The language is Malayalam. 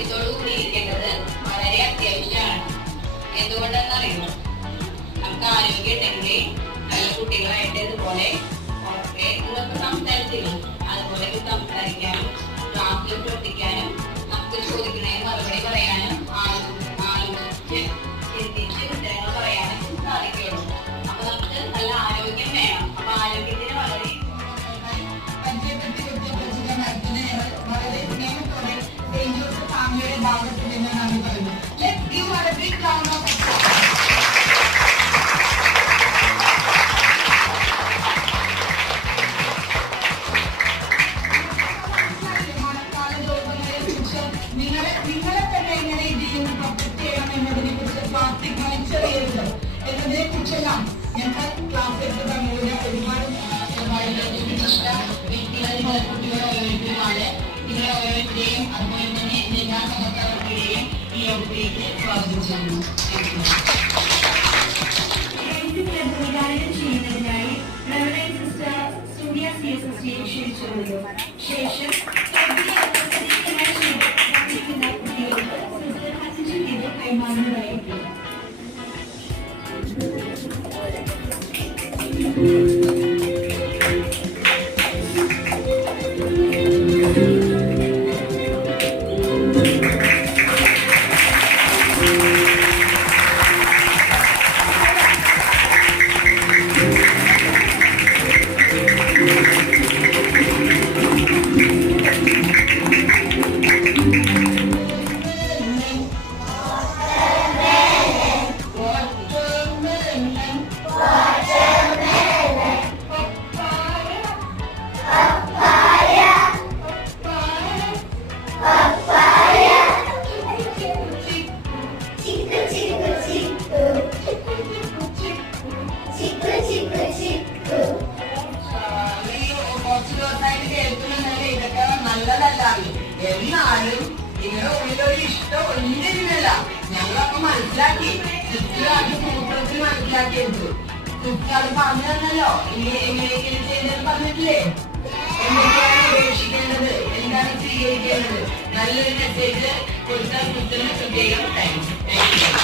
ആരോഗ്യത്തോടു കൂടി ഇരിക്കേണ്ടത് വളരെ അത്യാവശ്യമാണ്. എന്തുകൊണ്ടെന്നറിയുമോ? നമുക്ക് ആരോഗ്യം ഉണ്ടെങ്കിൽ നല്ല കുട്ടികളായിട്ട് ഇതുപോലെ ഇതൊക്കെ സംസാരിച്ചില്ല, അതുപോലെ സംസാരിക്കാനും ക്ലാസ്സിൽ ശ്രദ്ധിക്കാനും നമുക്ക് ചോദിക്കുന്നതിന് മറുപടി പറയാനും ആലോചിച്ച് ചിന്തിച്ച് ഉത്തരങ്ങൾ പറയാനും സാധിക്കുള്ളൂ. അപ്പൊ നമുക്ക് നല്ല ആരോഗ്യം വേണം. അപ്പൊ ആരോഗ്യത്തിന് വളരെ ഫാമിലിയുടെ ഭാഗത്ത് നിന്നാണ് പറയുന്നത്. Let's give her a big round of applause. നിങ്ങളെ തന്നെ എങ്ങനെ ഇതിൽ പ്രൊട്ടക്ട് ചെയ്യണം എന്നതിനെ കുറിച്ച് പ്ലാസ്റ്റിക് വലിച്ചെറിയരുത് എന്നതിനെ കുറിച്ചെല്ലാം ഞങ്ങൾ ക്ലാസ് എടുത്ത് തങ്ങളുടെ ഒരുപാട് വ്യക്തികളെ കുട്ടികളെ ഓരോരുത്തരുമാണ്. നിങ്ങളെ ഓരോരുത്തരെയും അതുപോലെ തന്നെ എല്ലാ സഹകരണത്തിലെയും ഈ യോഗത്തിലേക്ക് സ്വാഗതം ചെയ്യുന്നു. ചെയ്യുന്നതിനായി റവറൻഡ് സിസ്റ്റർ സൂര്യ CSSയെ ക്ഷണിച്ചു. ശേഷം കൈമാറുന്നതായിരിക്കും. എന്നാലും നിങ്ങളുടെ ഉള്ളിലൊരു ഇഷ്ടം ഒന്നില്ല. ഞങ്ങളൊക്കെ മനസ്സിലാക്കി സൂത്രത്തിൽ മനസ്സിലാക്കിയത് അത് പറഞ്ഞു തന്നല്ലോ. എങ്ങനെയൊക്കെയാണ് ചെയ്തത് പറഞ്ഞിട്ടില്ലേ? എന്തൊക്കെയാണ് ഉപേക്ഷിക്കേണ്ടത്, എന്താണ് സ്വീകരിക്കേണ്ടത്, നല്ലൊരു മെസ്സേജ് കൊടുത്താൽ കുട്ടിന് പ്രത്യേകം താങ്ക്സ്.